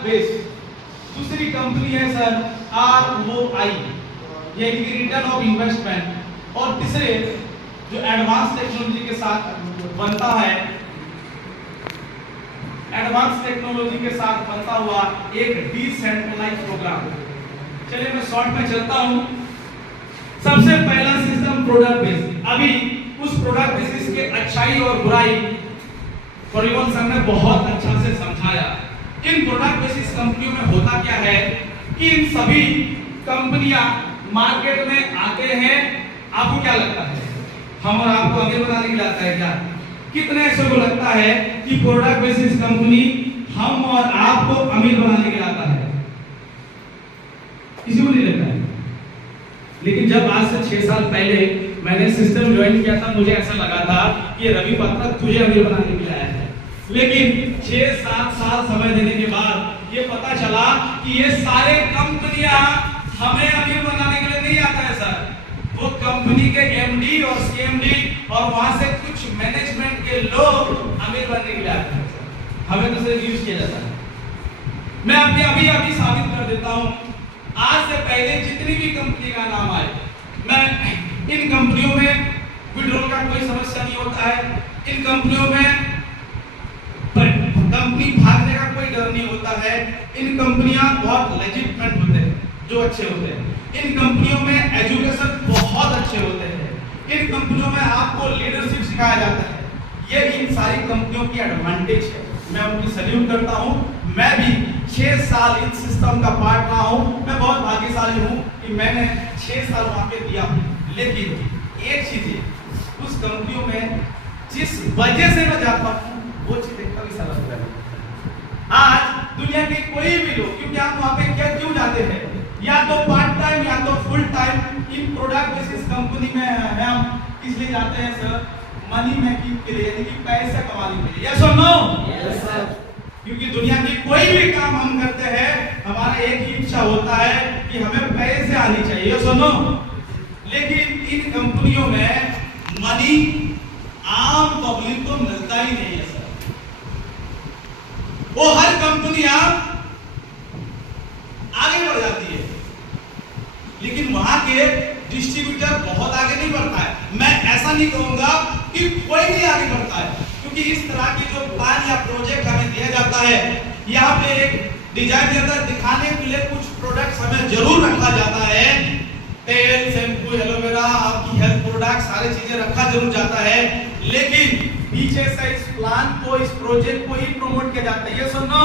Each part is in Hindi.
Product based. दूसरी कंपनी है सर ROI, ये रिटर्न ऑफ इन्वेस्टमेंट। और तीसरे जो एडवांस टेक्नोलॉजी के साथ बनता है, एडवांस टेक्नोलॉजी के साथ बनता हुआ एक डिसेंट्रलाइज्ड प्रोग्राम। चलिए मैं शॉर्ट में चलता हूं। सबसे पहला सिस्टम प्रोडक्ट बेस्ड। अभी उस प्रोडक्ट बेसिस के अच्छाई और बुराई परिवहन संघ ने बहुत अच्छा से समझाया। इन प्रोडक्ट बेसिस कंपनियों में होता क्या है कि इन सभी कंपनियां मार्केट में आते हैं। आपको क्या लगता है, हम और आपको अमीर बनाने के लिए आता है क्या? कितने ऐसे को लगता है कि प्रोडक्ट बेसिस कंपनी हम और आपको अमीर बनाने के लिए आता है? किसी को नहीं लगता है। लेकिन जब आज से 6 साल पहले मैंने सिस्टम ज्वाइन किया था, मुझे ऐसा लगा था कि रवि पात्रा तुझे अमीर बनाने के लिए आया है। लेकिन 6-7 साल समय देने के बाद ये पता चला कि ये सारे कंपनियां हमें अमीर बनाने के लिए नहीं आता है सर। वो कंपनी के MD और CMD और वहां से कुछ मैनेजमेंट के लोग अमीर बनने के लिए आते हैं। हमें तो सिर्फ यूज किया जाता है। मैं आपके अभी साबित कर देता हूं। आज से पहले जितनी भी कंपनी का नाम आए, मैं इन कंपनियों में विड्रॉल का कोई समस्या नहीं होता है। इन कंपनियों में कंपनी भागने का कोई डर नहीं होता है। इन कंपनियां बहुत लेजिटमेट होते हैं, जो अच्छे होते हैं। इन कंपनियों में एजुकेशन बहुत अच्छे होते हैं। इन कंपनियों में आपको लीडरशिप सिखाया जाता है। ये इन सारी कंपनियों की एडवांटेज है। मैं उनकी सैल्यूट करता हूं। मैं भी 6 साल इस सिस्टम का पार्ट रहा हूं। मैं बहुत भाग्यशाली हूं कि मैंने 6 साल वहां पे दिया। लेकिन एक चीज है, उस कंपनियों में जिस वजह से मैं जाता हूं वो चीजें कभी समझ नहीं आती। आज दुनिया के कोई भी लोग, क्योंकि आप वहां पे क्या क्यों जाते हैं, या तो पार्ट टाइम या तो full time in product basis company में हम इसलिए जाते हैं सर, मनी मेकिंग के लिए, यानी कि पैसे कमाने के लिए। यस और नो? Yes sir. क्योंकि दुनिया की कोई भी काम हम करते हैं, हमारा एक ही इच्छा होता है कि हमें पैसे आने चाहिए। यस और नो? लेकिन इन कंपनियों में मनी आम पब्लिक को मिलता ही नहीं है सर। वो हर कंपनियां आगे बढ़ जाती है, लेकिन वहां के डिस्ट्रीब्यूटर बहुत आगे नहीं बढ़ता है। मैं ऐसा नहीं कहूंगा कि कोई नहीं आगे बढ़ता है, क्योंकि इस तरह की जो प्लान या प्रोजेक्ट हमें दिया जाता है, यहाँ पे एक डिजाइन के अंदर दिखाने के लिए कुछ प्रोडक्ट्स हमें जरूर रखा जाता है। तेल, शैम्पू, एलोवेरा, आपकी हेल्थ प्रोडक्ट, सारी चीजें रखा जरूर जाता है। लेकिन पीछे से इस प्लान को, इस प्रोजेक्ट को ही प्रमोट किया जाता है। ये सुनो,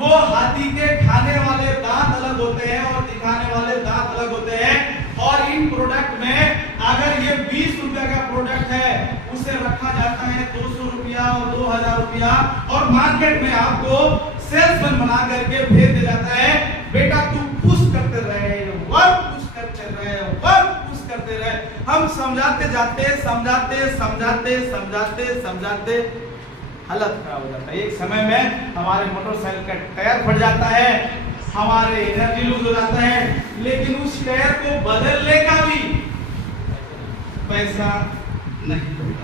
वो हाथी के खाने वाले दांत अलग होते हैं और दिखाने वाले दांत अलग होते हैं। और इन प्रोडक्ट में अगर ये 20 रुपया का प्रोडक्ट है, उसे रखा जाता है 200 रुपया और 2000 रुपया, और मार्केट में आपको सेल्समैन बना करके भेज दिया जाता है, बेटा तू पुश करते रहे, वर्क पुश करते रहे, वर्क पुश करते रहे। हम समझाते जाते, समझाते हालत खराब हो जाता है। एक समय में हमारे मोटरसाइकिल का टायर फट जाता है, हमारे एनर्जी लूज हो जाता है, लेकिन उस टायर को बदलने का भी पैसा नहीं होता।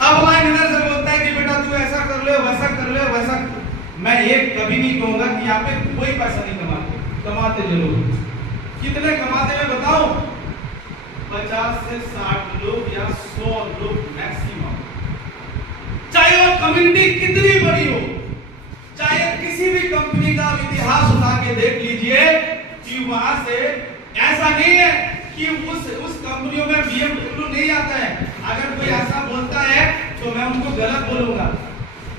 अब हमारे इधर से बोलता है कि बेटा तू ऐसा कर ले, वैसा कर ले, वैसा। मैं एक कभी नहीं कहूंगा कि यहाँ पे कोई पैसा नहीं कमाते जरूर। कितने कमाते हैं बताओ? 50 से 60 लोग या 100 लोग मैक्सिमम। चाहे वो कम्युनिटी कितनी बड़ी हो, चाहे किसी भी कंपनी का इतिहास उठा के देख लीजिए कि वहां से ऐसा नहीं है कि उस कंपनियों में BMW नहीं आता है। अगर कोई ऐसा बोलता है तो मैं उनको गलत बोलूंगा।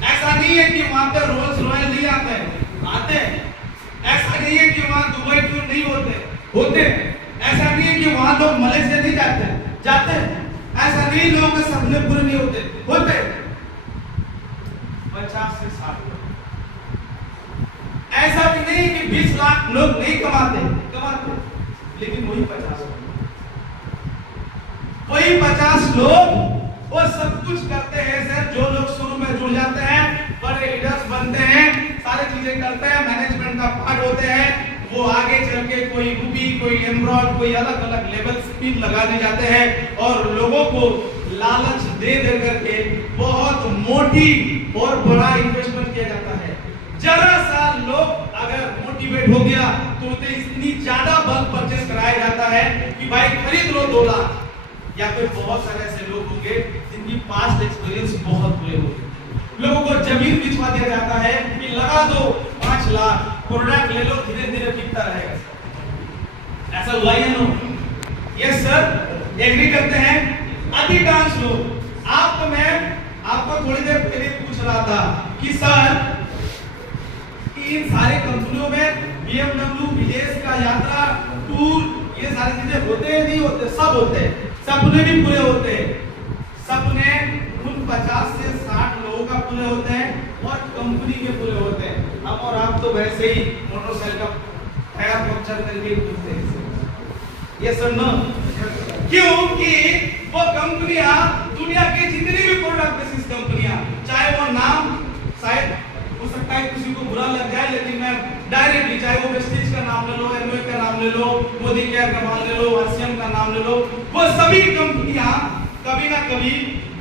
ऐसा नहीं है कि वहां पे रोल्स रॉयल नहीं आते हैं, आते हैं। ऐसा नहीं है कि वहां दुबई टूर नहीं होते। ऐसा नहीं है कि वहां लोग मलेशिया नहीं जाते हैं। ऐसा नहीं लोगों के सपने पूरे नहीं होते। 50 से 60 लोग। ऐसा भी नहीं कि 20 लाख लोग नहीं कमाते, लेकिन वही 50 लोग वो सब कुछ करते हैं सर। जो लोग शुरू में जुड़ जाते हैं, बड़े लीडर्स बनते हैं, सारी चीजें करते हैं, मैनेजमेंट का पार्ट होते हैं, वो आगे चल के कोई रूबी, कोई एमराल्ड, कोई अलग अलग लेवल स्पीड लगाने जाते हैं और लोगों को लालच दे करके बहुत मोटी और बड़ा इन्वेस्टमेंट किया जाता है। जरा सा मोटिवेट हो गया तो उसे इतनी ज्यादा बल्क परचेस कराया जाता है कि भाई खरीद लो 2 लाख। या फिर बहुत सारे ऐसे लोग होंगे जिनकी पास्ट एक्सपीरियंस बहुत बुरे होंगे, लोगों को जमीन बिचवा दिया जाता है कि लगा दो 5 लाख, प्रोडक्ट ले लो, धीरे धीरे बिकता रहेगा। ऐसा हुआ या नो? यस सर, एग्री करते हैं अधिकांश लोग। आपको मैं आपको थोड़ी देर पहले पूछ रहा था कि सर इन सारे कंपनियों में BMW, विदेश का यात्रा, टूर, ये सारी चीजें होते हैं नहीं होते? सब होते हैं। सपने भी पूरे होते हैं। सपने उन 50 से 60 लोगों का पूरे होते हैं और कंपनी के पूरे होते हैं। हम और आप तो वैसे ही मोटरसाइकिल का टायर पंक्चर करके घूमते हैं। ये सर नो, क्योंकि वो कंपनियां, दुनिया की जितनी भी प्रोडक्ट बेसिस कंपनियां, चाहे वो नाम शायद हो सकता है किसी को बुरा लग जाए, लेकिन मैं डायरेक्टली, चाहे वो वेस्टेज का नाम ले लो, एमवे का नाम ले लो, मोदी केयर का नाम ले लो, आरसीएम का नाम ले लो, वो सभी कंपनियां कभी ना कभी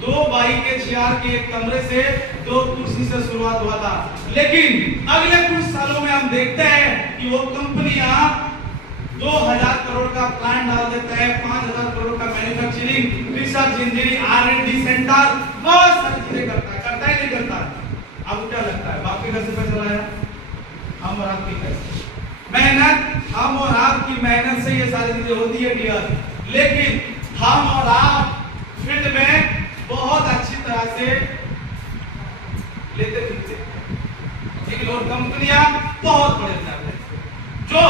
2 बाई के चेयर के एक कमरे से 2 कुर्सी से शुरुआत हुआ था। लेकिन अगले कुछ सालों में हम देखते हैं कि वो कंपनियां 2000 करोड़ का प्लान डाल देता है, 5000 करोड़ का manufacturing, research, engineering, R&D centre, बहुत सारी चीजें करता है नहीं करता? अब क्या लगता है बाप के घर से पैसा लाया? हम और आपकी कैसे मेहनत, हम और आपकी मेहनत से ये सारी चीजें होती है डियर। लेकिन हम और आप फील्ड में बहुत अच्छी तरह से लेते फिरते, लेकिन और कंपनियां बहुत बड़े जाते हैं जो